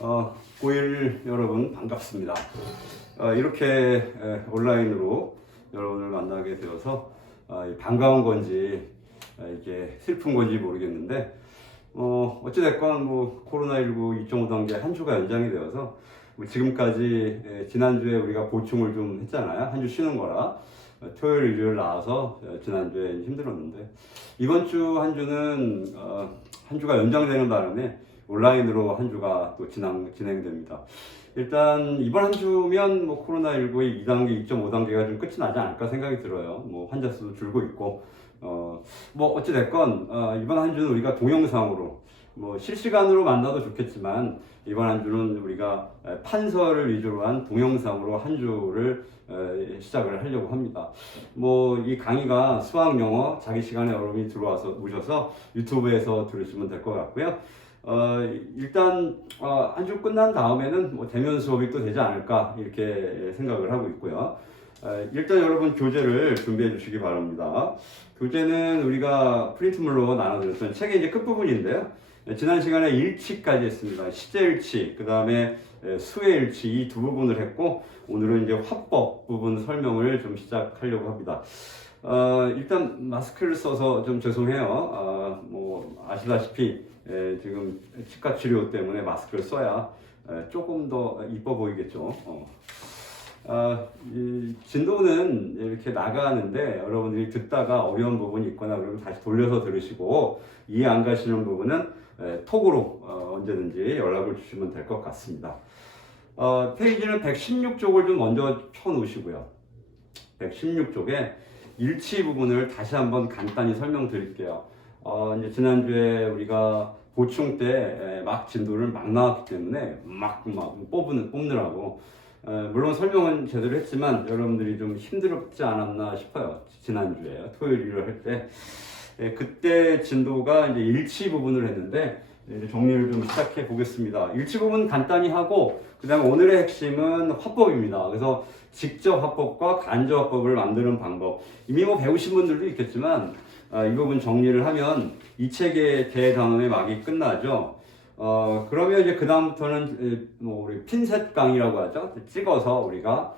고1 여러분 반갑습니다. 이렇게 온라인으로 여러분을 만나게 되어서 반가운 건지 이게 슬픈 건지 모르겠는데 어찌됐건 코로나19 2.5단계 한 주가 연장이 되어서 지금까지 지난주에 우리가 보충을 좀 했잖아요. 한 주 쉬는 거라 토요일 일요일 나와서 지난주에 힘들었는데 이번 주 한 주는 한 주가 연장되는 바람에 온라인으로 한 주가 또 진행됩니다. 일단 이번 한 주면 코로나19의 2단계, 2.5단계가 좀 끝이 나지 않을까 생각이 들어요. 환자 수도 줄고 있고 어찌됐건 이번 한 주는 우리가 동영상으로 실시간으로 만나도 좋겠지만 이번 한 주는 우리가 판서를 위주로 한 동영상으로 한 주를 시작을 하려고 합니다. 이 강의가 수학, 영어, 자기 시간에 여러분이 들어와서 오셔서 유튜브에서 들으시면 될 것 같고요. 일단 한 주 끝난 다음에는 대면 수업이 또 되지 않을까 이렇게 생각을 하고 있고요. 일단 여러분 교재를 준비해 주시기 바랍니다. 교재는 우리가 프린트물로 나눠드렸던 책의 이제 끝부분인데요. 지난 시간에 일치까지 했습니다. 시제일치, 그 다음에 수혜일치 이 두 부분을 했고 오늘은 이제 화법 부분 설명을 좀 시작하려고 합니다. 일단 마스크를 써서 좀 죄송해요. 아시다시피 지금 치과 치료 때문에 마스크를 써야 조금 더 이뻐 보이겠죠. 이 진도는 이렇게 나가는데 여러분들이 듣다가 어려운 부분이 있거나 그러면 다시 돌려서 들으시고 이해 안 가시는 부분은 톡으로 언제든지 연락을 주시면 될 것 같습니다. 페이지는 116쪽을 좀 먼저 펴놓으시고요. 116쪽에 일치 부분을 다시 한번 간단히 설명드릴게요. 이제 지난주에 우리가 보충 때 막 진도를 막 나왔기 때문에 막 뽑느라고 물론 설명은 제대로 했지만 여러분들이 좀 힘들었지 않았나 싶어요. 지난주에 토요일 일요일 할 때 그때 진도가 이제 일치 부분을 했는데 이제 정리를 좀 시작해 보겠습니다. 일치 부분 간단히 하고 그 다음에 오늘의 핵심은 화법입니다. 그래서 직접 화법과 간접 화법을 만드는 방법 이미 배우신 분들도 있겠지만 이 부분 정리를 하면 이 책의 대단원의 막이 끝나죠. 그러면 이제 그 다음부터는 우리 핀셋 강의라고 하죠. 찍어서 우리가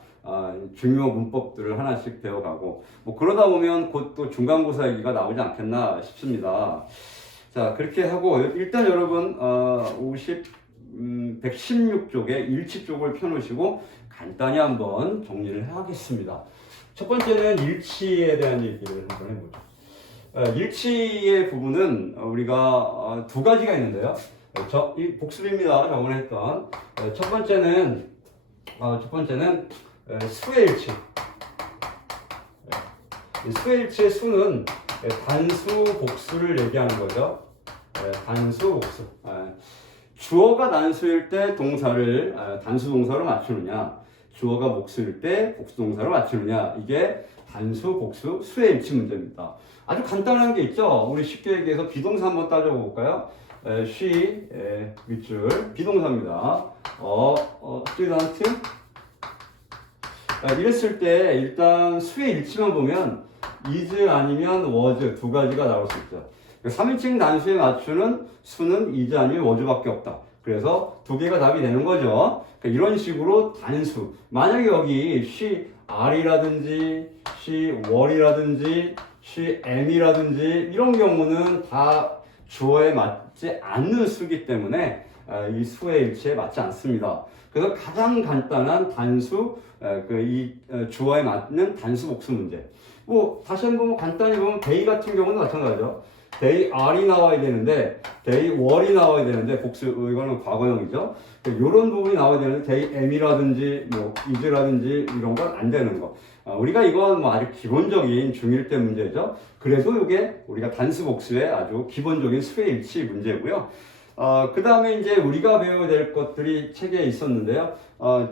중요 문법들을 하나씩 배워가고 그러다 보면 곧 또 중간고사 얘기가 나오지 않겠나 싶습니다. 자, 그렇게 하고 일단 여러분 116쪽에 일치 쪽을 펴놓으시고 간단히 한번 정리를 해야겠습니다. 첫 번째는 일치에 대한 얘기를 한번 해보죠. 일치의 부분은 우리가 두 가지가 있는데요. 이 복습입니다. 저번에 했던 첫 번째는 수의 일치. 수의 일치의 수는 단수, 복수를 얘기하는 거죠. 단수, 복수. 주어가 단수일 때 동사를 단수 동사로 맞추느냐, 주어가 복수일 때 복수 동사로 맞추느냐, 이게 단수, 복수, 수의 일치 문제입니다. 아주 간단한 게 있죠. 우리 쉽게 얘기해서 비동사 한번 따져볼까요? she, 밑줄, 비동사입니다. student. 이랬을 때 일단 수의 일치만 보면 is 아니면 was 두 가지가 나올 수 있죠. 3인칭 단수에 맞추는 수는 is 아니면 was밖에 없다. 그래서 두 개가 답이 되는 거죠. 이런 식으로 단수. 만약에 여기 she are이라든지 she were이라든지 she am이라든지 이런 경우는 다 주어에 맞지 않는 수기 때문에 이 수의 일치에 맞지 않습니다. 그래서 가장 간단한 단수, 이 주어에 맞는 단수 복수 문제. 다시 한번 간단히 보면 they 같은 경우는 마찬가지죠. they are이 나와야 되는데 they were이 나와야 되는데 복수 이거는 과거형이죠. 이런 부분이 나와야 되는데 they am이라든지 is라든지 이런 건 안 되는 거. 우리가 이건 아주 기본적인 중1 때 문제죠. 그래도 이게 우리가 단수 복수의 아주 기본적인 수의 일치 문제고요. 그 다음에 이제 우리가 배워야 될 것들이 책에 있었는데요.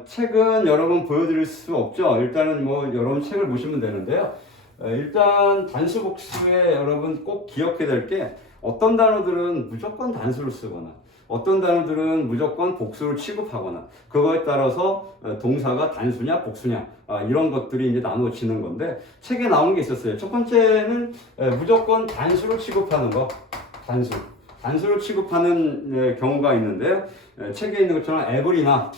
책은 여러분 보여드릴 수 없죠. 일단은 여러분 책을 보시면 되는데요. 일단 단수 복수에 여러분 꼭 기억해야 될 게 어떤 단어들은 무조건 단수를 쓰거나 어떤 단어들은 무조건 복수를 취급하거나 그거에 따라서 동사가 단수냐 복수냐 이런 것들이 이제 나누어지는 건데 책에 나오는 게 있었어요. 첫 번째는 무조건 단수를 취급하는 거. 단수. 단수를 취급하는 경우가 있는데요. 책에 있는 것처럼 every나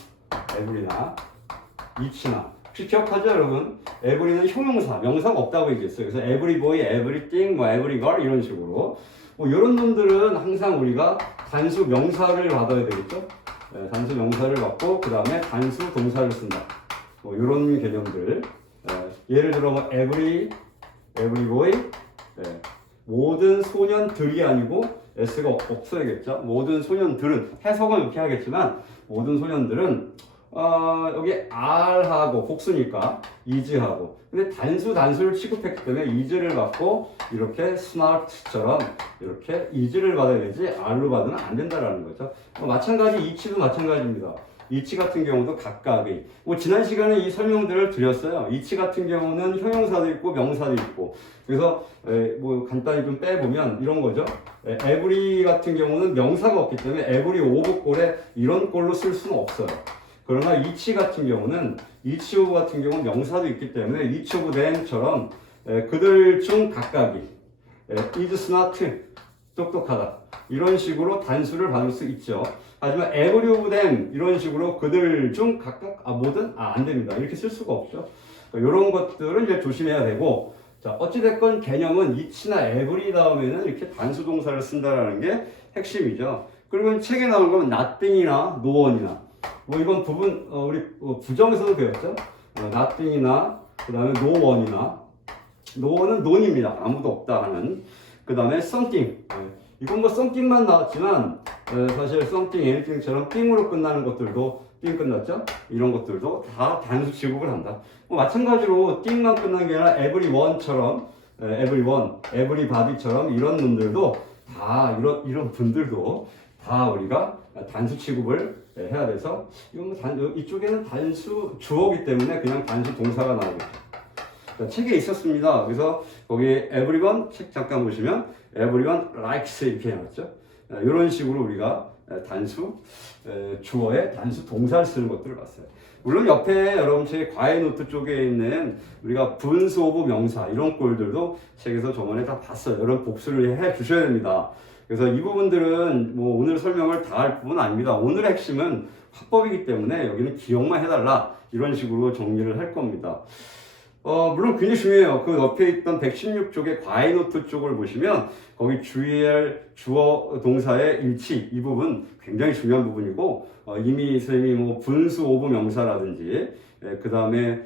each나 혹시 기억하죠 여러분? every는 형용사, 명사가 없다고 얘기했어요. 그래서 every boy, everything, 뭐 every girl 이런 식으로 뭐 이런 놈들은 항상 우리가 단수 명사를 받아야 되겠죠? 단수 명사를 받고 그 다음에 단수 동사를 쓴다. 뭐 이런 개념들. 예를 들어 뭐 every boy, 모든 소년들이 아니고 s가 없어야겠죠. 모든 소년들은 해석은 이렇게 하겠지만 모든 소년들은 여기 are하고 복수니까 is하고 근데 단수를 취급했기 때문에 is를 받고 이렇게 smart처럼 이렇게 is를 받아야 되지 are로 받으면 안 된다라는 거죠. 마찬가지 each도 마찬가지입니다. each 같은 경우도 각각의 지난 시간에 이 설명들을 드렸어요. each 같은 경우는 형용사도 있고 명사도 있고 그래서 뭐 간단히 좀 빼보면 이런 거죠. every 같은 경우는 명사가 없기 때문에 every of 꼴에 이런 꼴로 쓸 수는 없어요. 그러나 each 같은 경우는 each of 같은 경우는 명사도 있기 때문에 each of them처럼 그들 중 각각이 is not 똑똑하다 이런 식으로 단수를 받을 수 있죠. 하지만 every of them 이런 식으로 그들 중 각각 뭐든 안 됩니다. 이렇게 쓸 수가 없죠. 이런 것들은 이제 조심해야 되고 자 어찌됐건 개념은 each나 every 다음에는 이렇게 단수 동사를 쓴다라는 게 핵심이죠. 그리고 책에 나온 건 nothing이나 no one이나 뭐 이건 부분 우리 부정에서도 배웠죠. nothing이나 그 다음에 no one이나 no one은 non입니다. 아무도 없다 하는 그 다음에 something 이건 뭐 something만 나왔지만 사실 something, anything처럼 thing으로 끝나는 것들도 thing 끝났죠? 이런 것들도 다 단수 취급을 한다. 마찬가지로 thing만 끝난 게 아니라 everyone처럼 everyone, everybody처럼 이런 놈들도 다 이런 분들도 다 우리가 단수 취급을 해야 돼서 이건 뭐 이쪽에는 단수 주어기 때문에 그냥 단수 동사가 나오겠죠. 책에 있었습니다. 그래서 거기 everyone 책 잠깐 보시면 everyone likes 이렇게 해놨죠. 이런 식으로 우리가 단수 주어에 단수 동사를 쓰는 것들을 봤어요. 물론 옆에 여러분 책 과외 노트 쪽에 있는 우리가 분수 오브 명사 이런 꼴들도 책에서 저번에 다 봤어요. 여러분 복습을 해 주셔야 됩니다. 그래서 이 부분들은 뭐 오늘 설명을 다 할 부분은 아닙니다. 오늘의 핵심은 화법이기 때문에 여기는 기억만 해달라 이런 식으로 정리를 할 겁니다. 물론 굉장히 중요해요. 그 옆에 있던 116쪽의 과외 노트 쪽을 보시면 거기 주의해야 할 주어 동사의 일치 이 부분 굉장히 중요한 부분이고 이미 선생님이 뭐 분수 오브 명사라든지 그 다음에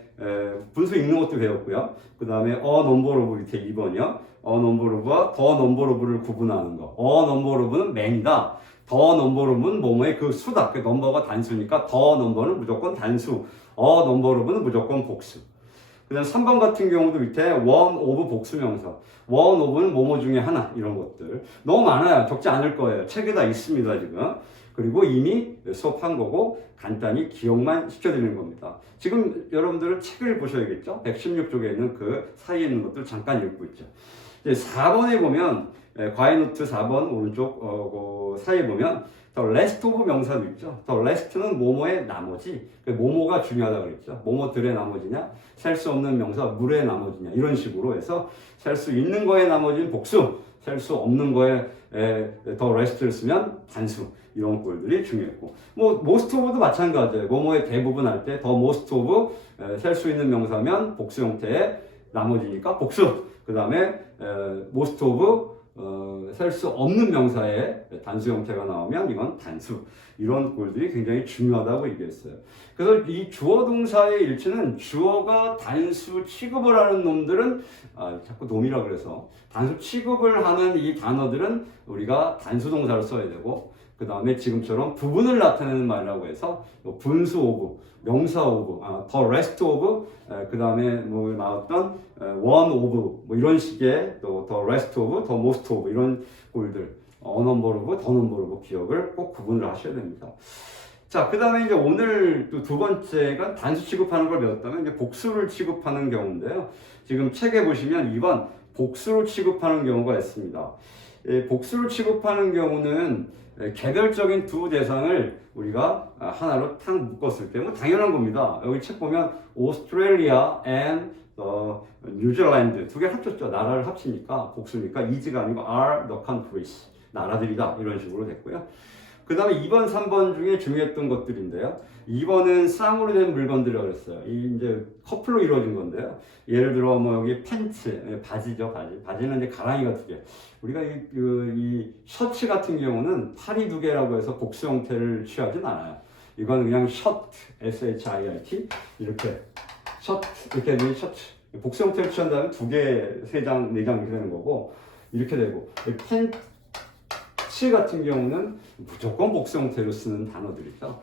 분수 읽는 것도 배웠고요. 그 다음에 number of 밑에 2번이요. number of와 the number of를 구분하는 거. number of는 맨이다. the number of는 뭐뭐의 그 수다. 그 넘버가 단수니까 the number는 무조건 단수. number of는 무조건 복수. 그 다음 3번 같은 경우도 밑에 one of 복수명사 one of는 뭐뭐 중에 하나 이런 것들 너무 많아요. 적지 않을 거예요. 책에 다 있습니다 지금. 그리고 이미 수업한 거고 간단히 기억만 시켜드리는 겁니다. 지금 여러분들은 책을 보셔야겠죠. 116쪽에 있는 그 사이에 있는 것들 잠깐 읽고 있죠. 이제 4번에 보면 과외 노트 4번 오른쪽 그 사이에 보면 the rest of 명사도 있죠. the rest는 뭐뭐의 나머지, 뭐뭐가 중요하다 그랬죠. 뭐뭐들의 나머지냐, 셀 수 없는 명사 물의 나머지냐 이런 식으로 해서 셀 수 있는 거의 나머지는 복수, 셀 수 없는 거에 the rest를 쓰면 단수 이런 꼴들이 중요했고 뭐 most of도 마찬가지예요. 뭐뭐의 대부분 할 때 the most of 셀 수 있는 명사면 복수 형태의 나머지니까 복수. 그 다음에 most of 셀 수 없는 명사의 단수 형태가 나오면 이건 단수. 이런 꼴들이 굉장히 중요하다고 얘기했어요. 그래서 이 주어 동사의 일치는 주어가 단수 취급을 하는 놈들은 자꾸 놈이라 그래서 단수 취급을 하는 이 단어들은 우리가 단수 동사를 써야 되고 그 다음에 지금처럼 부분을 나타내는 말이라고 해서 분수 오브, 명사 오브, the rest of, 그 다음에 뭐 나왔던 one of 뭐 이런 식의 또 the rest of, the most of 이런 꼴들, number of, the number of 기억을 꼭 구분을 하셔야 됩니다. 자, 그 다음에 이제 오늘 또 두 번째가 단수 취급하는 걸 배웠다면 이제 복수를 취급하는 경우인데요. 지금 책에 보시면 2번 복수를 취급하는 경우가 있습니다. 복수를 취급하는 경우는 개별적인 두 대상을 우리가 하나로 탁 묶었을 때 뭐 당연한 겁니다. 여기 책 보면 오스트레일리아 and 뉴질랜드 두 개 합쳤죠. 나라를 합치니까 복수니까 is가 아니고 are the countries 나라들이다. 이런 식으로 됐고요. 그 다음에 2번, 3번 중에 중요했던 것들인데요. 2번은 쌍으로 된 물건들이라고 그랬어요. 이 이제 커플로 이루어진 건데요. 예를 들어 뭐 여기 팬츠, 바지죠, 바지. 바지는 이제 가랑이가 2개. 우리가 이 셔츠 같은 경우는 팔이 2개라고 해서 복수 형태를 취하진 않아요. 이건 그냥 셔트, SHIRT 이렇게 셔츠 이렇게 되는 셔츠. 복수 형태를 취한다면 2개, 3장, 4장 이렇게 되는 거고 이렇게 되고 팬츠 같은 경우는 무조건 복수 형태로 쓰는 단어들이죠.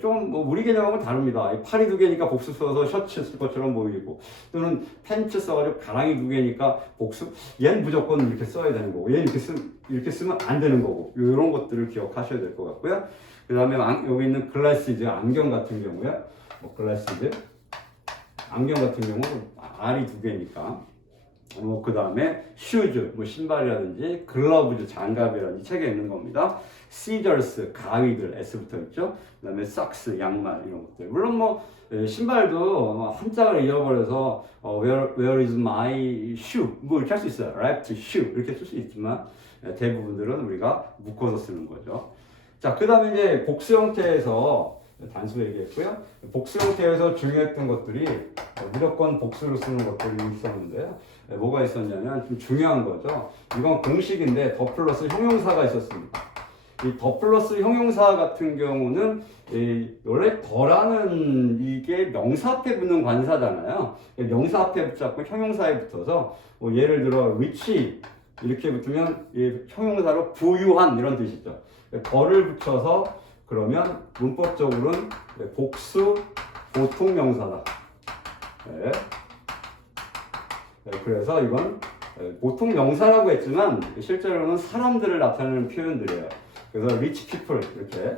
좀 뭐 우리 개념하고는 다릅니다. 팔이 2개니까 복수 써서 셔츠 쓸 것처럼 보이고 또는 팬츠 써가지고 가랑이 2개니까 복수 얘는 무조건 이렇게 써야 되는 거고 얘는 이렇게 쓰면 안 되는 거고 이런 것들을 기억하셔야 될 것 같고요. 그 다음에 여기 있는 글라시즈 안경 같은 경우에 뭐 글라시즈 안경 같은 경우는 R이 2개니까 그 다음에 슈즈, 뭐 신발이라든지 글러브즈, 장갑이라든지 책에 있는 겁니다. 시저스, 가위들, S부터 있죠. 그 다음에 삭스, 양말 이런 것들. 물론 뭐 신발도 한짝을 잃어버려서 where is my shoe? 뭐 이렇게 할 수 있어요. left shoe 이렇게 쓸 수 있지만 대부분들은 우리가 묶어서 쓰는 거죠. 자, 그 다음에 이제 복수 형태에서 단수 얘기했고요. 복수 형태에서 중요했던 것들이 무조건 복수로 쓰는 것들이 있었는데요. 뭐가 있었냐면 좀 중요한 거죠. 이건 공식인데 더 플러스 형용사가 있었습니다. 이 더 플러스 형용사 같은 경우는 원래 더라는 이게 명사 앞에 붙는 관사잖아요. 명사 앞에 붙잡고 형용사에 붙어서 예를 들어 which 이렇게 붙으면 형용사로 부유한 이런 뜻이죠. 더를 붙여서 그러면 문법적으로는 복수 보통 명사다. 네. 그래서 이건 보통 명사라고 했지만 실제로는 사람들을 나타내는 표현들이에요. 그래서 rich people 이렇게.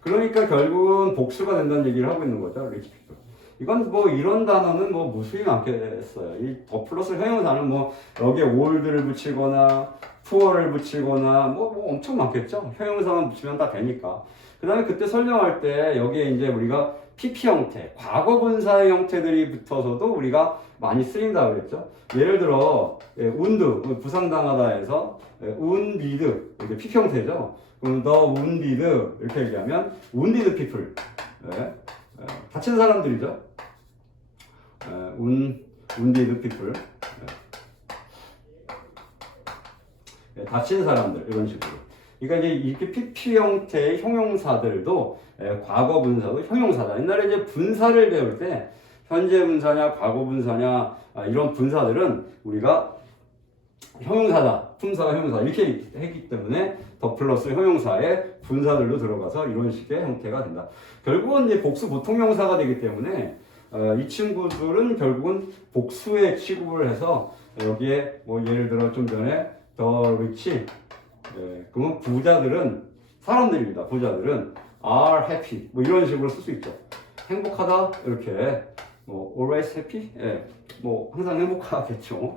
그러니까 결국은 복수가 된다는 얘기를 하고 있는 거죠. rich people. 이건 뭐 이런 단어는 뭐 무수히 많겠어요. 이 더 플러스 형용사는 뭐 여기에 old를 붙이거나 poor를 붙이거나 뭐 엄청 많겠죠. 형용사만 붙이면 다 되니까. 그 다음에 그때 설명할 때 여기에 이제 우리가 PP 형태, 과거 분사의 형태들이 붙어서도 우리가 많이 쓰인다 그랬죠. 예를 들어 wound, 부상당하다 해서 wounded 이렇게 PP 형태죠. 그럼 the wounded 이렇게 얘기하면 wounded people, 다친 사람들이죠. wounded people, 다친 사람들 이런 식으로. 그러니까 이제 이렇게 PP 형태의 형용사들도 과거 분사도 형용사다. 옛날에 이제 분사를 배울 때 현재 분사냐 과거 분사냐 이런 분사들은 우리가 형용사다, 품사가 형용사 이렇게 했기 때문에 더 플러스 형용사에 분사들도 들어가서 이런 식의 형태가 된다. 결국은 이제 복수 보통 형사가 되기 때문에 이 친구들은 결국은 복수에 취급을 해서 여기에 뭐 예를 들어 좀 전에 더 리치 그러면 부자들은 사람들입니다. 부자들은 are happy 뭐 이런 식으로 쓸 수 있죠. 행복하다 이렇게 뭐 always happy 뭐 항상 행복하겠죠.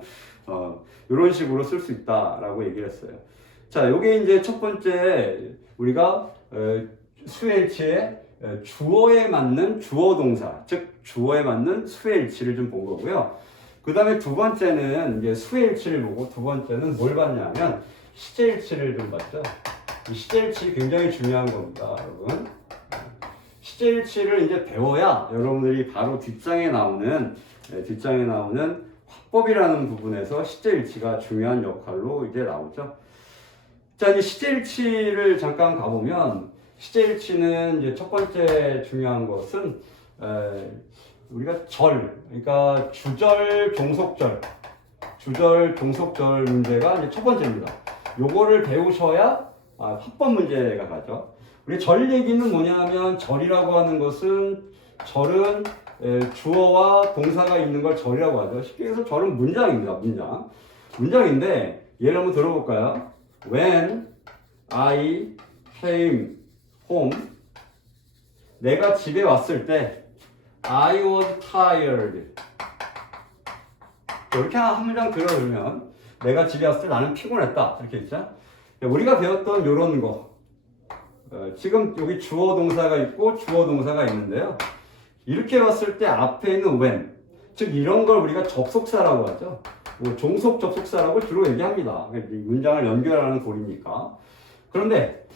이런 식으로 쓸 수 있다라고 얘기를 했어요. 자, 요게 이제 첫 번째 우리가 수일치의 주어에 맞는 주어 동사, 즉 주어에 맞는 수일치를 좀 본 거고요. 그 다음에 두 번째는 이제 수일치를 보고 두 번째는 뭘 봤냐면 시제일치를 좀 봤죠. 이 시제일치 굉장히 중요한 겁니다, 여러분. 시제일치를 이제 배워야 여러분들이 바로 뒷장에 나오는 화법이라는 부분에서 시제일치가 중요한 역할로 이제 나오죠. 자, 이제 시제일치를 잠깐 가보면 시제일치는 이제 첫 번째 중요한 것은 우리가 그러니까 주절, 종속절 문제가 이제 첫 번째입니다. 요거를 배우셔야 화법 문제가 가죠. 우리 절 얘기는 뭐냐면 절이라고 하는 것은 절은 주어와 동사가 있는 걸 절이라고 하죠. 쉽게 해서 절은 문장입니다. 문장인데 예를 한번 들어볼까요? When I came home 내가 집에 왔을 때 I was tired 이렇게 한 문장 들어보면 내가 집에 왔을 때 나는 피곤했다 이렇게 있죠. 우리가 배웠던 이런 거 지금 여기 주어 동사가 있고 주어 동사가 있는데요. 이렇게 봤을 때 앞에 있는 when 즉 이런 걸 우리가 접속사라고 하죠. 뭐 종속 접속사라고 주로 얘기합니다. 문장을 연결하는 고리니까. 그런데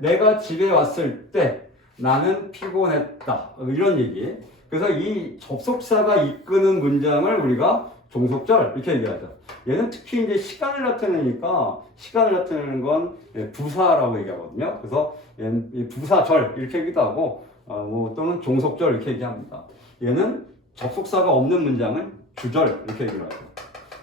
내가 집에 왔을 때 나는 피곤했다. 이런 얘기. 그래서 이 접속사가 이끄는 문장을 우리가 종속절 이렇게 얘기하죠. 얘는 특히 이제 시간을 나타내니까 시간을 나타내는 건 부사라고 얘기하거든요. 그래서 얘는 부사절 이렇게 얘기도 하고 뭐 또는 종속절 이렇게 얘기합니다. 얘는 접속사가 없는 문장은 주절 이렇게 얘기를 하죠.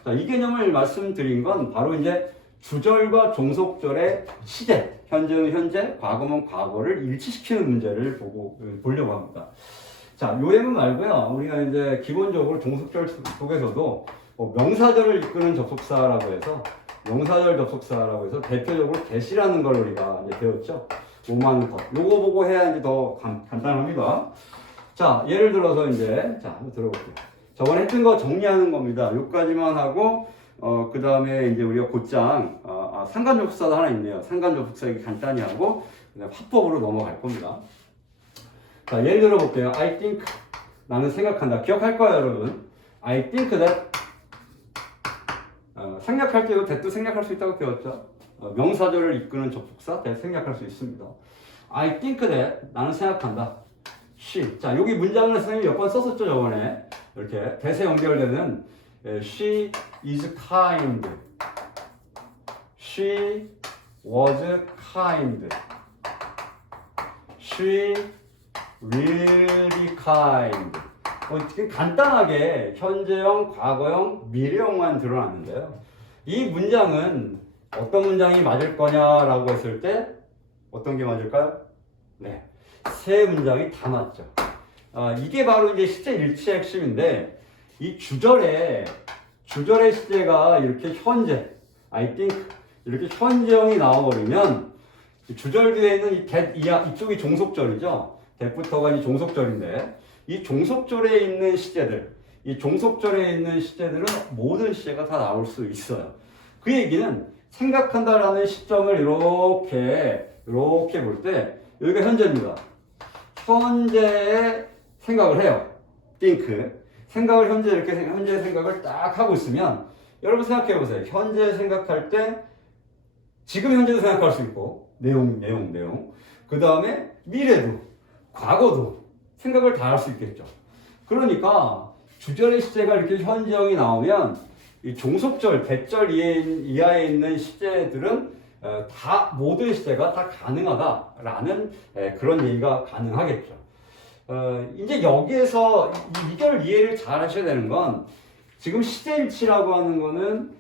자, 이 개념을 말씀드린 건 바로 이제 주절과 종속절의 시제, 현재는 현재, 과거는 과거를 일치시키는 문제를 보려고 합니다. 자, 요 예문 말고요. 우리가 이제 기본적으로 종속절 속에서도 명사절을 이끄는 접속사라고 해서 명사절 접속사라고 해서 대표적으로 대시라는 걸 우리가 이제 배웠죠. 오만 것. 요거 보고 해야 이제 더 간단합니다. 자, 예를 들어서 이제 자, 한번 들어볼게요. 저번에 했던 거 정리하는 겁니다. 요까지만 하고 그 다음에 이제 우리가 곧장 상관접속사도 하나 있네요. 상관접속사 이렇게 간단히 하고 그다음에 화법으로 넘어갈 겁니다. 자, 예를 들어 볼게요. I think 나는 생각한다. 기억할 거예요, 여러분. I think that 생략할 때도 that도 생략할 수 있다고 배웠죠. 명사절을 이끄는 접속사 that 생략할 수 있습니다. I think that 나는 생각한다. she. 자, 여기 문장을 선생님이 몇 번 썼었죠, 저번에. 이렇게 that에 연결되는 she is kind. She was kind. She really kind. 간단하게 현재형, 과거형, 미래형만 드러났는데요. 이 문장은 어떤 문장이 맞을 거냐라고 했을 때 어떤 게 맞을까요? 네, 세 문장이 다 맞죠. 이게 바로 이제 시제 일치의 핵심인데 이 주절의 시제가 이렇게 현재, I think 이렇게 현재형이 나와버리면 주절 뒤에 있는 이 that 이쪽이 종속절이죠. that부터가 이 종속절인데 이 종속절에 있는 시제들, 이 종속절에 있는 시제들은 모든 시제가 다 나올 수 있어요. 그 얘기는 생각한다라는 시점을 이렇게 볼 때 여기가 현재입니다. 현재의 생각을 해요. think. 생각을 현재 생각을 딱 하고 있으면 여러분 생각해 보세요. 현재 생각할 때 지금 현재도 생각할 수 있고 내용. 그 다음에 미래도 과거도 생각을 다 할 수 있겠죠. 그러니까 주절의 시제가 이렇게 현재형이 나오면 이 종속절, 대절 이하에 있는 시제들은 다 모든 시제가 다 가능하다라는 그런 얘기가 가능하겠죠. 이제 여기에서 이걸 이해를 잘 하셔야 되는 건 지금 시제일치라고 하는 거는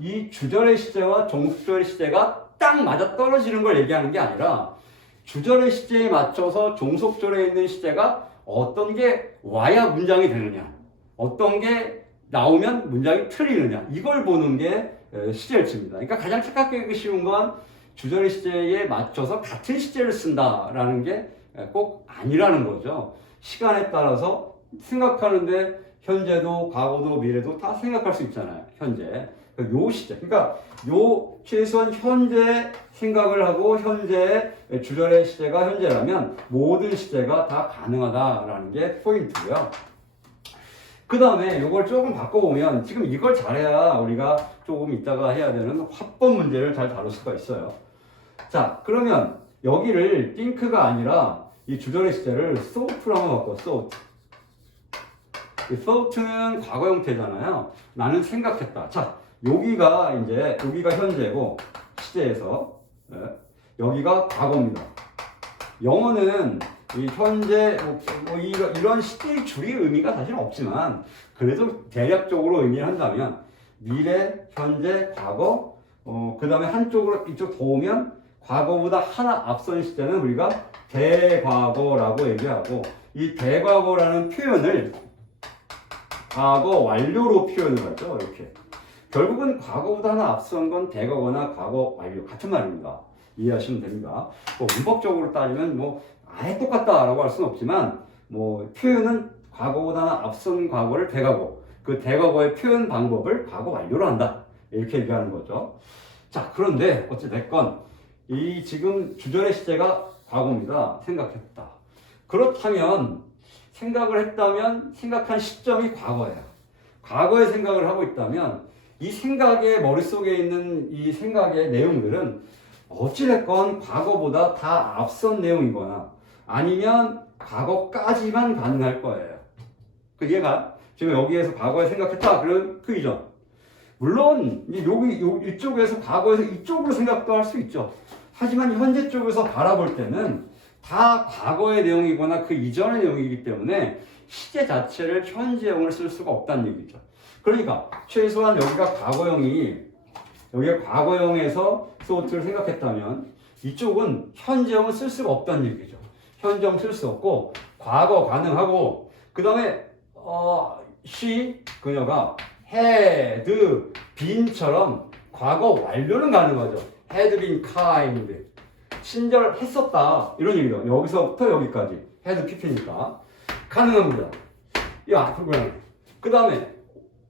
이 주절의 시제와 종속절의 시제가 딱 맞아 떨어지는 걸 얘기하는 게 아니라 주절의 시제에 맞춰서 종속절에 있는 시제가 어떤 게 와야 문장이 되느냐, 어떤 게 나오면 문장이 틀리느냐, 이걸 보는 게 시제일치입니다. 그러니까 가장 착각하기 쉬운 건 주절의 시제에 맞춰서 같은 시제를 쓴다라는 게 꼭 아니라는 거죠. 시간에 따라서 생각하는데 현재도 과거도 미래도 다 생각할 수 있잖아요. 현재. 요 시제. 그러니까 요 최소한 현재 생각을 하고 현재 주절의 시제가 현재라면 모든 시제가 다 가능하다라는 게 포인트고요. 그 다음에 이걸 조금 바꿔보면 지금 이걸 잘해야 우리가 조금 이따가 해야 되는 화법 문제를 잘 다룰 수가 있어요. 자, 그러면 여기를 think가 아니라 이 주절의 시제를 thought로 한번 바꿔. thought. 이 thought는 과거 형태잖아요. 나는 생각했다. 자, 여기가 현재고 시제에서 여기가 과거입니다. 영어는 이 현재 이런 시제의 줄이 의미가 사실 없지만 그래도 대략적으로 의미를 한다면 미래, 현재, 과거 그 다음에 한쪽으로 이쪽 더 오면 과거보다 하나 앞선 시제는 우리가 대과거라고 얘기하고 이 대과거라는 표현을 과거 완료로 표현을 하죠. 이렇게. 결국은 과거보다 하나 앞선 건 대과거나 과거 완료 같은 말입니다. 이해하시면 됩니다. 문법적으로 따지면 아예 똑같다라고 할 수는 없지만 표현은 과거보다 하나 앞선 과거를 대과거, 그 대과거의 표현 방법을 과거 완료로 한다. 이렇게 얘기하는 거죠. 자, 그런데 어찌됐건 이 지금 주절의 시제가 과거입니다. 생각했다. 그렇다면 생각을 했다면 생각한 시점이 과거예요. 과거에 생각을 하고 있다면 이 생각의 머릿속에 있는 이 생각의 내용들은 어찌됐건 과거보다 다 앞선 내용이거나 아니면 과거까지만 가능할 거예요. 그 얘가 지금 여기에서 과거에 생각했다 그런 그 이전. 물론 이쪽에서 과거에서 이쪽으로 생각도 할 수 있죠. 하지만 현재 쪽에서 바라볼 때는 다 과거의 내용이거나 그 이전의 내용이기 때문에 시제 자체를 현재형을 쓸 수가 없다는 얘기죠. 그러니까 최소한 여기가 과거형에서 소트를 생각했다면 이쪽은 현재형을 쓸 수가 없다는 얘기죠. 현재형 쓸 수 없고 과거 가능하고 그 다음에 그녀가 had been처럼 과거 완료는 가능하죠. had been kind. 친절했었다. 이런 얘기죠. 여기서부터 여기까지. had pp니까. 가능합니다. 그러면. 그 다음에,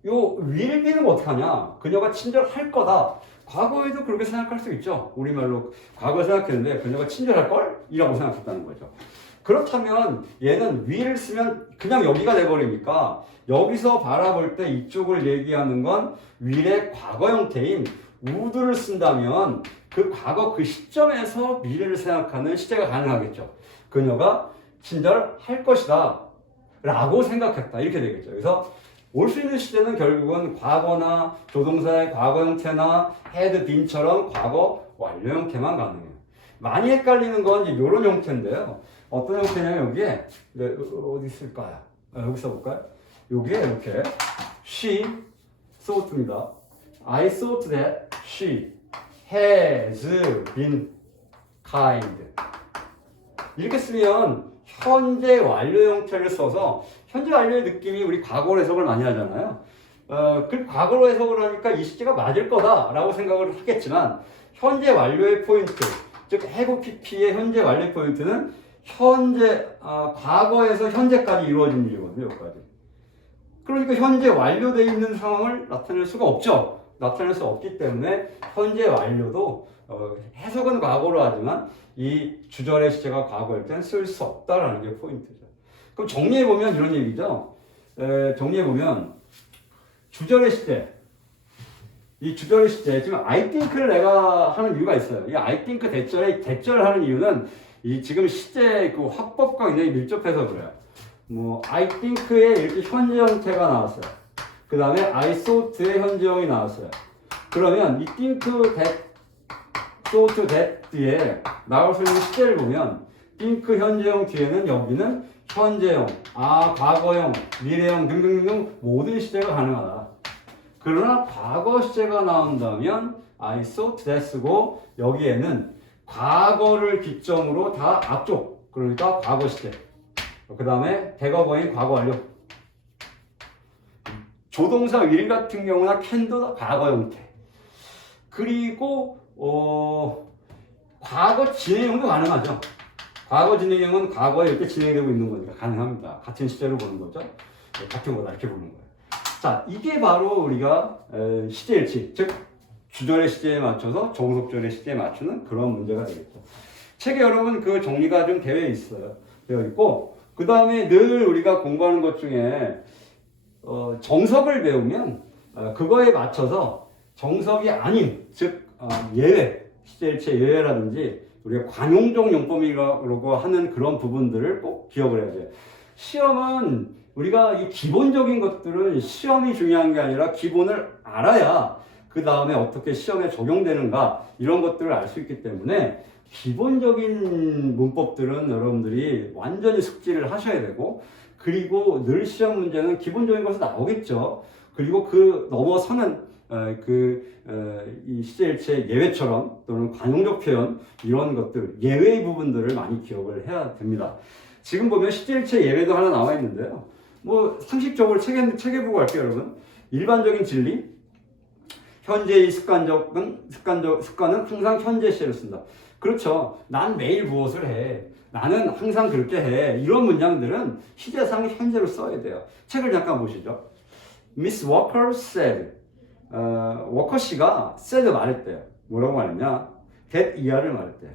will be는 어떡하냐? 그녀가 친절할 거다. 과거에도 그렇게 생각할 수 있죠. 우리말로 과거에 생각했는데 그녀가 친절할걸? 이라고 생각했다는 거죠. 그렇다면 얘는 will 쓰면 그냥 여기가 돼버리니까 여기서 바라볼 때 이쪽을 얘기하는 건 will의 과거 형태인 would를 쓴다면 그 과거 그 시점에서 미래를 생각하는 시제가 가능하겠죠. 그녀가 친절할 것이다 라고 생각했다 이렇게 되겠죠. 그래서 올 수 있는 시제는 결국은 과거나 조동사의 과거 형태나 had been처럼 과거 완료 형태만 가능해요. 많이 헷갈리는 건 이제 이런 형태인데요. 어떤 형태냐면 여기에 어디 있을까요? 여기 써볼까요? 여기에 이렇게 she thought입니다. I thought that she has been kind. 이렇게 쓰면 현재 완료 형태를 써서 현재 완료의 느낌이 우리 과거로 해석을 많이 하잖아요. 그 과거로 해석을 하니까 이 시제가 맞을 거다라고 생각을 하겠지만 현재 완료의 포인트, 즉 have pp의 현재 완료 포인트는 과거에서 현재까지 이루어진 일이거든요. 여기까지. 그러니까 현재 완료되어 있는 상황을 나타낼 수가 없죠. 나타낼 수 없기 때문에 현재 완료도 해석은 과거로 하지만 이 주절의 시제가 과거일 땐 쓸 수 없다라는 게 포인트죠. 그럼 정리해보면 이런 얘기죠. 정리해보면 주절의 시제, 이 주절의 시제 지금 I think를 내가 하는 이유가 있어요. 이 I think 대절하는 이유는 이 지금 시제 그 화법과 굉장히 밀접해서 그래요. I think의 이렇게 현재 형태가 나왔어요. 그 다음에 I thought의 현재형이 나왔어요. 그러면 이 think that, thought that 뒤에 나올 수 있는 시제를 보면 think 현재형 뒤에는 여기는 현재형, 과거형, 미래형 등등등 모든 시제가 가능하다. 그러나 과거 시제가 나온다면 I thought that 쓰고 여기에는 과거를 기점으로 다 앞쪽, 그러니까 과거 시제. 그 다음에 대거버인 과거 완료. 조동사 will 같은 경우나 can도 과거 형태. 그리고 과거 진행형도 가능하죠. 과거 진행형은 과거에 이렇게 진행되고 있는 거니까 가능합니다. 같은 시제로 보는 거죠. 같은 거다 이렇게 보는 거예요. 자, 이게 바로 우리가 시제일치, 즉 주절의 시제에 맞춰서 종속절의 시제에 맞추는 그런 문제가 되겠죠. 책에 여러분 그 정리가 좀 되어 있고 그 다음에 늘 우리가 공부하는 것 중에 정석을 배우면 그거에 맞춰서 정석이 아닌 즉 예외, 시제일체 예외라든지 우리가 관용적 용법이라고 하는 그런 부분들을 꼭 기억을 해야 돼요. 시험은 우리가 이 기본적인 것들은 시험이 중요한 게 아니라 기본을 알아야 그 다음에 어떻게 시험에 적용되는가 이런 것들을 알 수 있기 때문에 기본적인 문법들은 여러분들이 완전히 숙지를 하셔야 되고 그리고 늘 시험 문제는 기본적인 것이 나오겠죠. 그리고 그 넘어서는 이 시제일체 예외처럼 또는 관용적 표현 이런 것들 예외의 부분들을 많이 기억을 해야 됩니다. 지금 보면 시제일체 예외도 하나 나와 있는데요. 상식적으로 책에 보고 갈게요, 여러분. 일반적인 진리, 현재의 습관은 항상 현재 시제를 쓴다. 그렇죠. 난 매일 무엇을 해. 나는 항상 그렇게 해. 이런 문장들은 시제상 현재로 써야 돼요. 책을 잠깐 보시죠. Miss Walker said. 워커 씨가 said 말했대요. 뭐라고 말했냐? that 이하를 말했대요.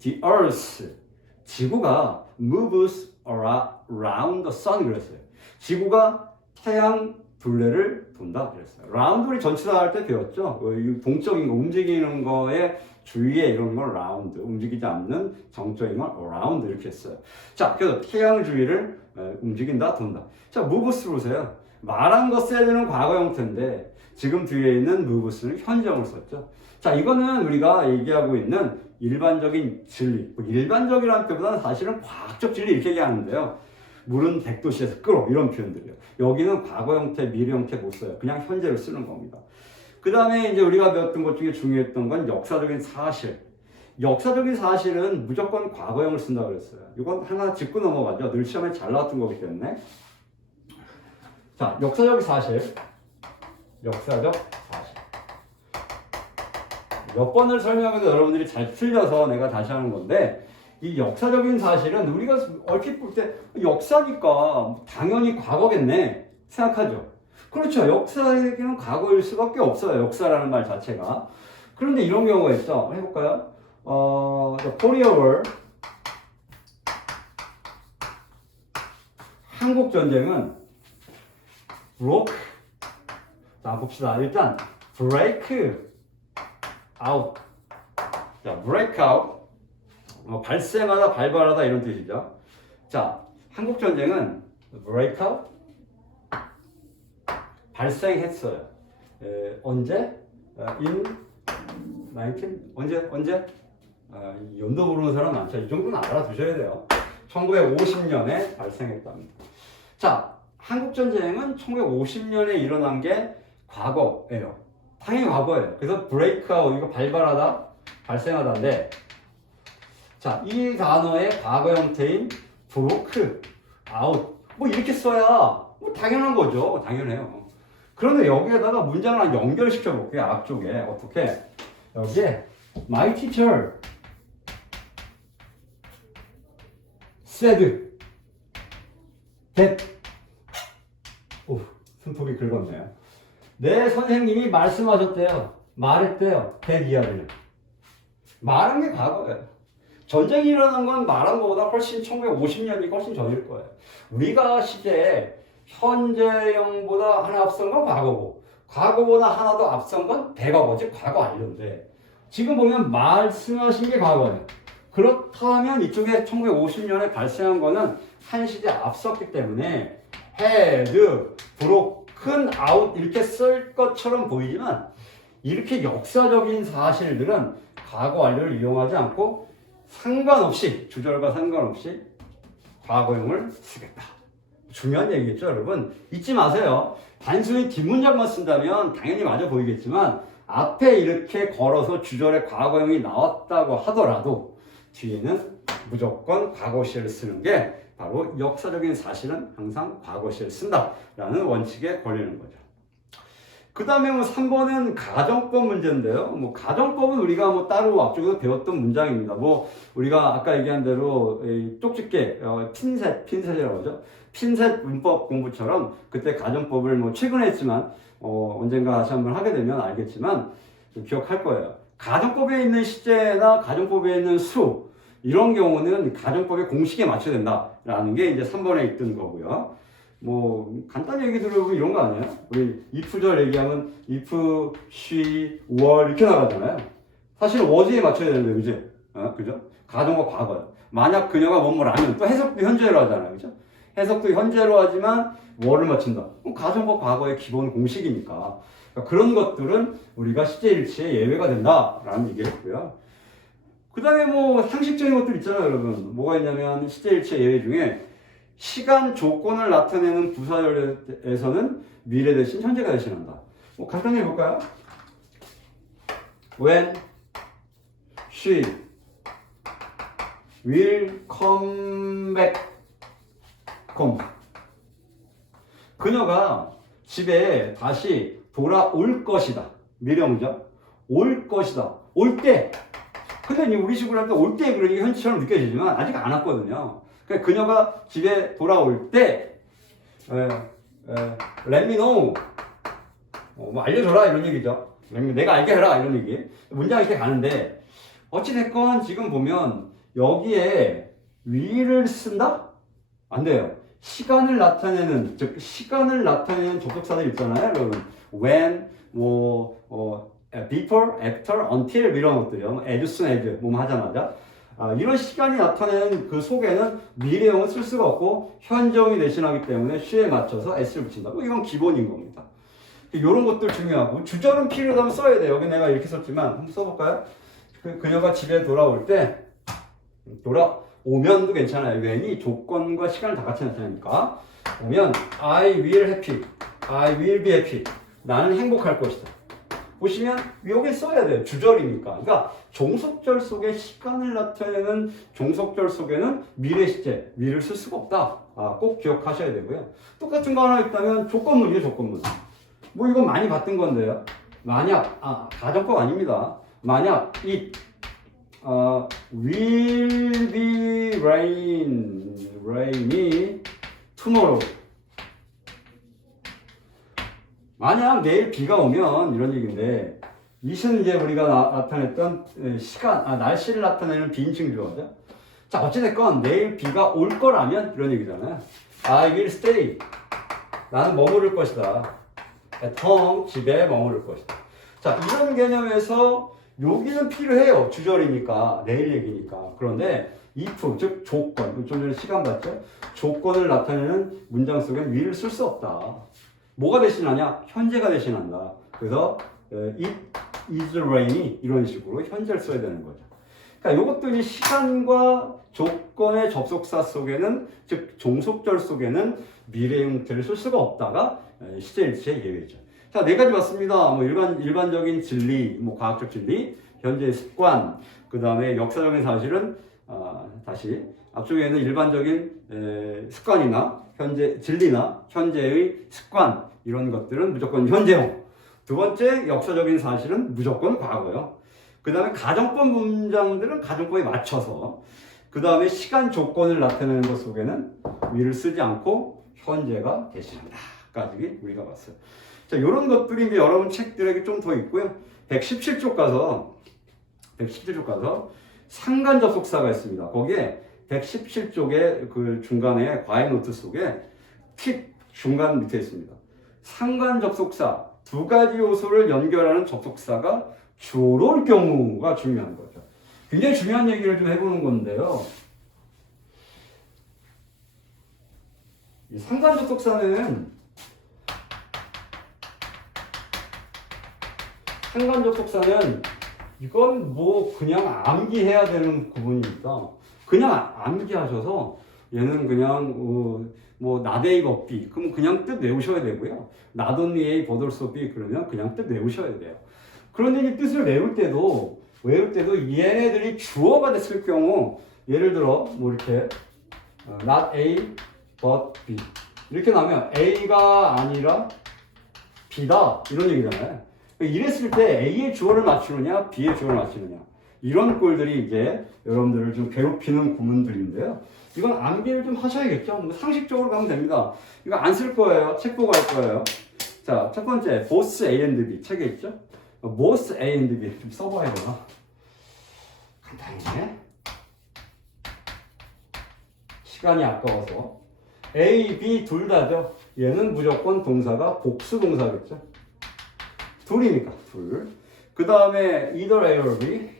The earth, 지구가 moves around the sun 그랬어요. 지구가 태양 둘레를 돈다 그랬어요. 라운드 우리 전치사 할 때 배웠죠. 이 동적인 거, 움직이는 거에 주위에 이런 걸 라운드, 움직이지 않는 정적인 걸 라운드 이렇게 했어요. 자, 그래서 태양 주위를 움직인다, 돈다. 자, moves 보세요. 말한 거 써야 되는 과거 형태인데 지금 뒤에 있는 moves는 현정을 썼죠. 자, 이거는 우리가 얘기하고 있는 일반적인 진리, 일반적이라는 표보다는 사실은 과학적 진리 이렇게 얘기하는데요. 물은 100도씨에서 끓어 이런 표현들이에요. 여기는 과거 형태, 미래 형태 못 써요. 그냥 현재를 쓰는 겁니다. 그 다음에 이제 우리가 배웠던 것 중에 중요했던 건 역사적인 사실. 역사적인 사실은 무조건 과거형을 쓴다고 그랬어요. 이건 하나 짚고 넘어가죠. 늘 시험에 잘 나왔던 거기 때문에. 자, 역사적 사실. 역사적 사실. 몇 번을 설명해도 여러분들이 잘 틀려서 내가 다시 하는 건데, 이 역사적인 사실은 우리가 얼핏 볼 때 역사니까 당연히 과거겠네 생각하죠. 그렇죠. 역사에게는 과거일 수밖에 없어요. 역사라는 말 자체가. 그런데 이런 경우가 있죠. 해볼까요? The Korea War, 한국 전쟁은 broke. 자, 봅시다. 일단 break out. 자, break out. 발생하다, 발발하다 이런 뜻이죠. 자, 한국 전쟁은 break out. 발생했어요. 언제? in 19? 언제? 연도 모르는 사람 많죠. 이 정도는 알아두셔야 돼요. 1950년에 발생했답니다. 자, 한국전쟁은 1950년에 일어난 게 과거예요. 당연히 과거예요. 그래서 breakout, 이거 발발하다, 발생하다인데, 자, 이 단어의 과거 형태인 broke out, 뭐 이렇게 써야 뭐 당연한 거죠. 당연해요. 그런데 여기에다가 문장을 하나 연결시켜 볼게요. 앞쪽에. 어떻게? 여기에 My teacher said that. 오, 손톱이 긁었네요. 내 선생님이 말씀하셨대요. 말했대요. that 이하를. 말한 게 과거예요. 전쟁이 일어난 건 말한 것보다 훨씬 1950년이 훨씬 전일 거예요. 우리가 시제에 현재형보다 하나 앞선 건 과거고, 과거보다 하나 더 앞선 건 대과거, 즉 과거 완료인데, 지금 보면 말씀하신 게 과거예요. 그렇다면 이쪽에 1950년에 발생한 거는 한 시대 앞섰기 때문에 had, broken out 이렇게 쓸 것처럼 보이지만, 이렇게 역사적인 사실들은 과거 완료를 이용하지 않고 상관없이, 주절과 상관없이 과거형을 쓰겠다. 중요한 얘기겠죠, 여러분? 잊지 마세요. 단순히 뒷문장만 쓴다면 당연히 맞아 보이겠지만 앞에 이렇게 걸어서 주절에 과거형이 나왔다고 하더라도 뒤에는 무조건 과거시를 쓰는 게 바로 역사적인 사실은 항상 과거시를 쓴다라는 원칙에 걸리는 거죠. 그 다음에 뭐 3번은 가정법 문제인데요. 뭐 가정법은 우리가 뭐 따로 앞쪽에서 배웠던 문장입니다. 뭐 우리가 아까 얘기한 대로 쪽집게, 핀셋이라고 하죠. 핀셋 문법 공부처럼 그때 가정법을 뭐 최근에 했지만 언젠가 다시 한번 하게 되면 알겠지만 좀 기억할 거예요. 가정법에 있는 시제나 가정법에 있는 수 이런 경우는 가정법의 공식에 맞춰야 된다라는 게 이제 3번에 있던 거고요. 뭐 간단히 얘기 들어보면 이런 거 아니에요? 우리 if절 얘기하면 if, she, were 이렇게 나가잖아요. 사실 was에 맞춰야 되는데 그지? 그죠? 가정과 과거요. 만약 그녀가 뭐뭐라면 또 해석도 현재로 하잖아요. 그죠? 해석도 현재로 하지만 were를 맞춘다. 가정과 과거의 기본 공식이니까. 그러니까 그런 것들은 우리가 시제일치의 예외가 된다라는 얘기를 했고요. 그 다음에 뭐 상식적인 것들 있잖아요, 여러분. 뭐가 있냐면 시제일치의 예외 중에 시간 조건을 나타내는 부사절에서는 미래 대신 현재가 대신한다. 뭐 간단히 해볼까요? When she will come back home. 그녀가 집에 다시 돌아올 것이다. 미래형이죠. 올 것이다. 올 때. 근데 우리 식으로 할 때 올 때 그러니까 현재처럼 느껴지지만 아직 안 왔거든요. 그러니까 그녀가 집에 돌아올 때 let me know. 뭐 알려줘라 이런 얘기죠. 내가 알게 해라 이런 얘기. 문장이 이렇게 가는데 어찌됐건 지금 보면 여기에 will을 쓴다? 안 돼요. 시간을 나타내는, 즉 시간을 나타내는 접속사들 있잖아요, 여러분. when, before, after, until 이런 것들이요. as soon as 뭐 하자마자. 이런 시간이 나타내는 그 속에는 미래형을 쓸 수가 없고 현재형이 대신하기 때문에 she에 맞춰서 s를 붙인다. 이건 기본인 겁니다. 이런 것들 중요하고 주절은 필요하다면 써야 돼요. 여기 내가 이렇게 썼지만 한번 써볼까요? 그녀가 집에 돌아올 때 돌아오면도 괜찮아요. when이 조건과 시간을 다 같이 나타내니까 오면 I will happy, I will be happy. 나는 행복할 것이다. 보시면 여기 써야 돼요. 주절이니까. 그러니까 종속절 속에 시간을 나타내는 종속절 속에는 미래 시제, will을 쓸 수가 없다. 꼭 기억하셔야 되고요. 똑같은 거 하나 있다면 조건문이에요. 조건문. 뭐 이건 많이 봤던 건데요. 만약 가정법 아닙니다. 만약 it will be rainy tomorrow. 만약 내일 비가 오면 이런 얘기인데 이것은 이제 우리가 나타냈던 시간, 날씨를 나타내는 비인칭 주어죠. 자, 어찌됐건 내일 비가 올 거라면 이런 얘기잖아요. I will stay. 나는 머무를 것이다. at home, 집에 머무를 것이다. 자, 이런 개념에서 여기는 필요해요. 주절이니까, 내일 얘기니까. 그런데 if, 즉 조건, 좀 전에 시간 봤죠? 조건을 나타내는 문장 속엔 will을 쓸 수 없다. 뭐가 대신하냐? 현재가 대신한다. 그래서 it is rainy 이런 식으로 현재를 써야 되는 거죠. 그러니까 이것도 이제 시간과 조건의 접속사 속에는, 즉 종속절 속에는 미래 형태를 쓸 수가 없다가 시제일치의 예외죠. 자, 네 가지 봤습니다. 뭐 일반적인 진리, 뭐 과학적 진리, 현재의 습관, 그 다음에 역사적인 사실은 다시 앞쪽에는 일반적인 습관이나 현재 진리나 현재의 습관 이런 것들은 무조건 현재형. 두 번째 역사적인 사실은 무조건 과거요. 그 다음에 가정법 문장들은 가정법에 맞춰서 그 다음에 시간 조건을 나타내는 것 속에는 will을 쓰지 않고 현재가 대신한다 까지 우리가 봤어요. 자, 이런 것들이 이제 여러분 책들에게 좀 더 있고요. 117쪽 가서 상관 접속사가 있습니다. 거기에 117쪽의 그 중간에 과외 노트 속에 팁 중간 밑에 있습니다. 상관 접속사 두 가지 요소를 연결하는 접속사가 주어로 올 경우가 중요한 거죠. 굉장히 중요한 얘기를 좀 해보는 건데요. 이 상관 접속사는 이건 뭐 그냥 암기해야 되는 구분이니까 그냥 암기하셔서 얘는 그냥 뭐 나데이 법비 그럼 그냥 뜻 외우셔야 되고요. 나돈니에이 보돌소비 그러면 그냥 뜻 외우셔야 돼요. 그런데 이 뜻을 외울 때도 얘네들이 주어가 됐을 경우 예를 들어 뭐 이렇게 not A but B 이렇게 나오면 A가 아니라 B다 이런 얘기잖아요. 이랬을 때 A의 주어를 맞추느냐 B의 주어를 맞추느냐 이런 꼴들이 이제 여러분들을 좀 괴롭히는 구문들인데요. 이건 암기를 좀 하셔야겠죠. 뭐 상식적으로 가면 됩니다. 이거 안 쓸 거예요. 책 보고 할 거예요. 자, 첫 번째 both A and B 책에 있죠. both A and B 좀 써봐야 되나? 간단히 시간이 아까워서 A, B 둘 다죠. 얘는 무조건 동사가 복수 동사겠죠. 둘이니까 둘. 그 다음에 either A or B.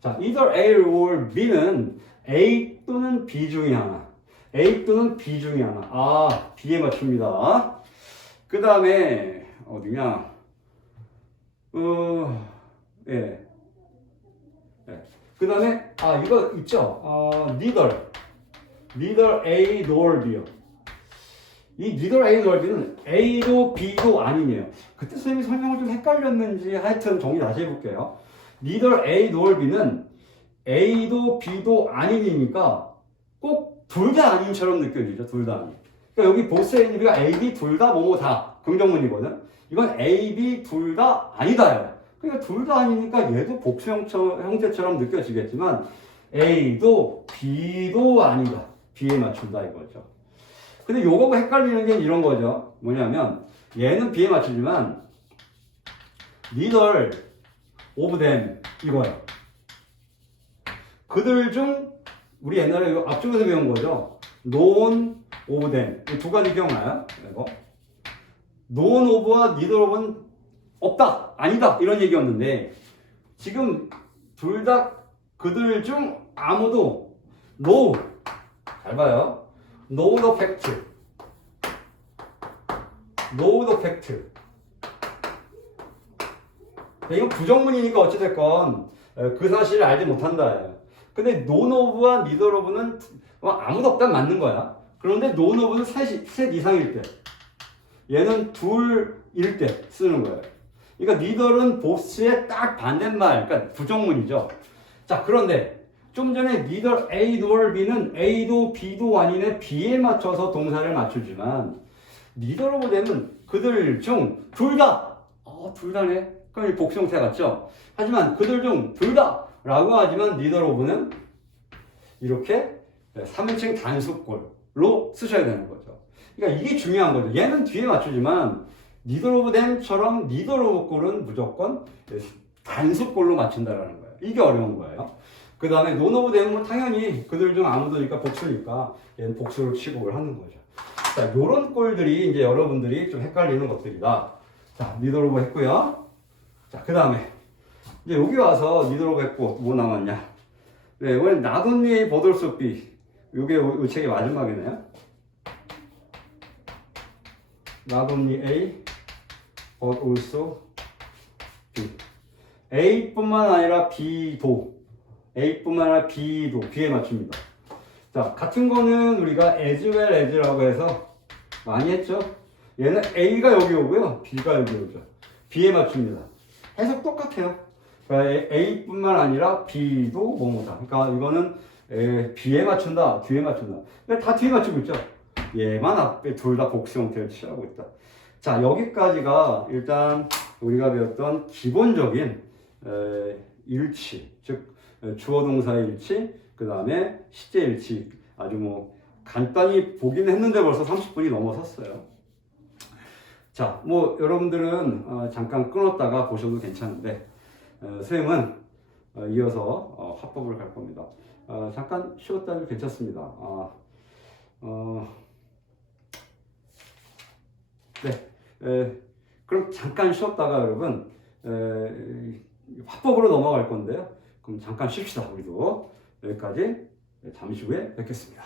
자, either A or B는 A 또는 B 중에 하나. A 또는 B 중에 하나. B에 맞춥니다. 그 다음에 어디냐? 예. 그 다음에 이거 있죠. neither A nor B요. 이 neither A nor B는 A도 B도 아니네요. 그때 선생님이 설명을 좀 헷갈렸는지 하여튼 정리 다시 해볼게요. neither A nor B는 A도 B도 아니니까 꼭 둘 다 아닌처럼 느껴지죠. 둘 다 아닌. 그러니까 여기 both A and B가 A, B 둘 다 뭐뭐 다 긍정문이거든. 이건 A, B 둘 다 아니다예요. 그러니까 둘 다 아니니까 얘도 복수 형태처럼 느껴지겠지만 A도 B도 아니다. B에 맞춘다 이거죠. 근데 요거가 헷갈리는 게 이런 거죠. 뭐냐면 얘는 B에 맞추지만 neither of them 이거예요. 그들 중 우리 옛날에 이거 앞쪽에서 배운 거죠. none of them. 이 두 가지 기억나요? 이거. none of와 neither of는 없다, 아니다 이런 얘기였는데 지금 둘 다 그들 중 아무도 no, 잘 봐요. know the fact. know the fact. 이건 부정문이니까 어찌됐건 그 사실을 알지 못한다. 근데 none of와 neither of는 아무도 없다 맞는 거야. 그런데 none of는 셋 이상일 때, 얘는 둘일 때 쓰는 거예요. 그러니까 neither는 both의 딱 반대말, 그러니까 부정문이죠. 자, 그런데 좀 전에 neither A nor B는 A도 B도 아니네 B에 맞춰서 동사를 맞추지만 neither of them은 그들 중 둘 다, 둘 다네. 그럼 이 복수형태 같죠? 하지만 그들 중 둘 다 라고 하지만 neither of는 이렇게 3인칭 단수꼴로 쓰셔야 되는 거죠. 그러니까 이게 중요한 거죠. 얘는 뒤에 맞추지만 neither of them처럼 neither of 꼴은 무조건 단수꼴로 맞춘다라는 거예요. 이게 어려운 거예요. 그 다음에 none of them은 당연히 그들 중 아무도니까 복수니까 얘는 복수로 취급을 하는 거죠. 자, 요런 꼴들이 이제 여러분들이 좀 헷갈리는 것들이다. 자, neither of 했고요. 자, 그 다음에 이제 여기 와서 neither of 했고 뭐 남았냐? 네, 왜 not only but also be. 요게 이 책의 마지막이네요. not only A but also B. A뿐만 아니라 B도, A뿐만 아니라 B도 B에 맞춥니다. 자, 같은 거는 우리가 as well as라고 해서 많이 했죠. 얘는 A가 여기 오고요, B가 여기 오죠. B에 맞춥니다. 해석 똑같아요. 그러니까 A뿐만 아니라 B도 뭐뭐다. 그러니까 이거는 B에 맞춘다, 뒤에 맞춘다. 다 뒤에 맞추고 있죠. 얘만 앞에 둘 다 복수 형태를 취하고 있다. 자, 여기까지가 일단 우리가 배웠던 기본적인 일치, 즉 주어 동사의 일치, 그 다음에 시제 일치. 아주 뭐 간단히 보긴 했는데 벌써 30분이 넘어섰어요. 자, 뭐 여러분들은 잠깐 끊었다가 보셔도 괜찮은데 선생님은 이어서 화법을 갈 겁니다. 잠깐 쉬었다 해도 괜찮습니다. 네, 그럼 잠깐 쉬었다가 여러분 화법으로 넘어갈 건데요. 그럼 잠깐 쉽시다. 우리도 여기까지 잠시 후에 뵙겠습니다.